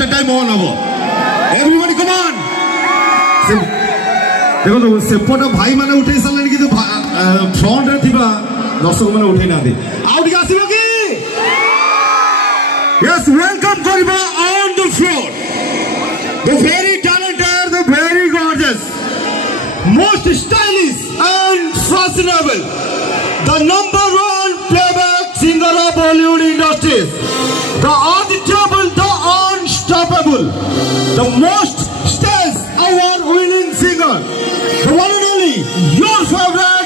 at a time on over. Everybody come on. देखो तो सेपट भाई माने उठे साले कि तो फ्रंट रे थिबा दर्शक माने उठे ना दे आउट के आसीबो कि Yes, welcome Koriba on the floor. The very talented, the very gorgeous, most stylish and fashionable, the #1 playback singer of Bollywood industries, the unbeatable, the unstoppable, the most stage award winning singer, the one and only, your favorite